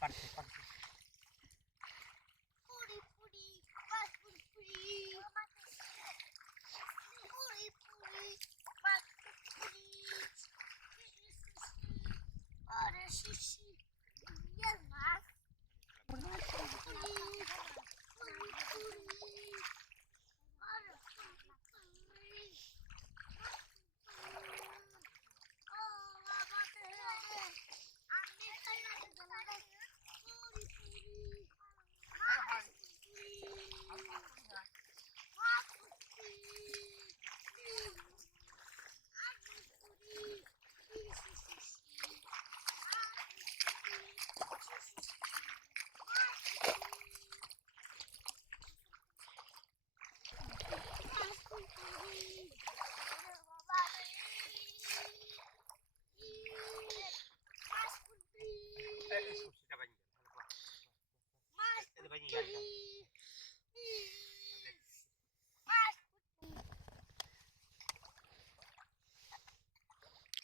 পারছে পারছে পুরি পুরি মাছ পুরি পুরি পুরি পুরি মাছ পুরি আরে শিশি ইয়া মাছ পুরি পুরি পুরি আরে পুরি ও বাবা তে আমি খাইনা দিলাম পুরি পুরি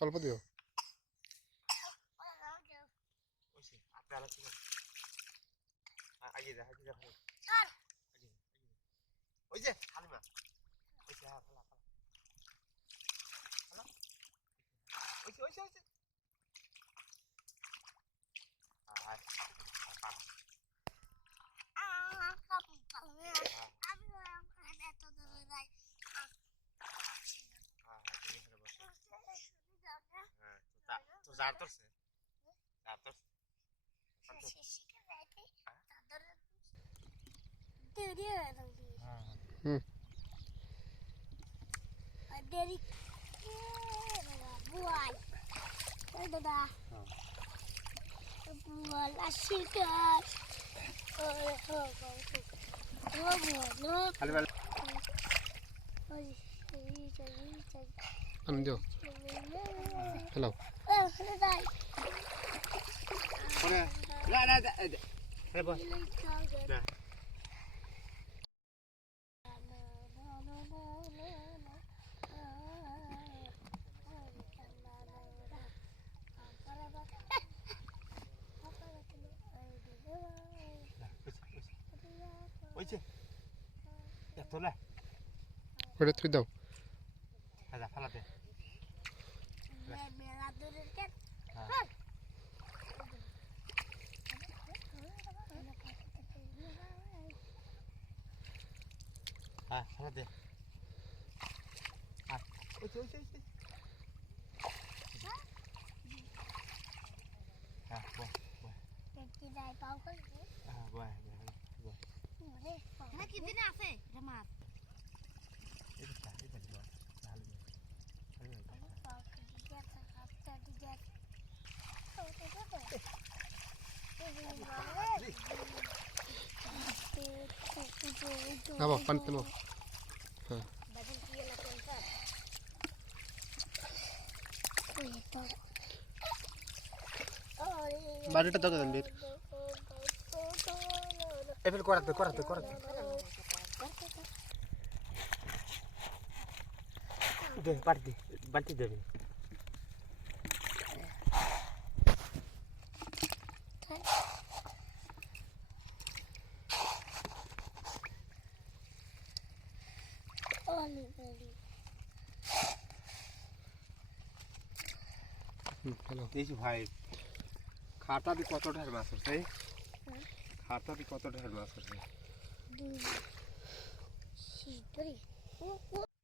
অল্প দিও ওই যে হালিমা ওই যে ফালা ফালা ফালা ওই যে ওই যে ওই যে তো জার ধরছে জার ধরছে দেরি বুয়াই দাদা buat asyik Ando. Hello. Dah. Hey bos. Dah. ওইছে এত না ওটা তুই দাও হাজা ফালাতে মেলা দূরের কেন হ্যাঁ ফালাতে ওইছে ওইছে ওইছে হ্যাঁ বয় বয় পেটি দাই পাও কই হ্যাঁ বয় বয় না কি দিনে আছে রে মাছ এটা বয় তাহলে পাও কি দিতে হাতটা দিতে Apa pan telur? Baru kita tahu bir. Evil korate. Deh, banti deh. Hello. দেখি ভাই খাতা দিয়ে কত ঢের মাছ হচ্ছে খাতা দিয়ে কত ঢের মাছ হচ্ছে 2 3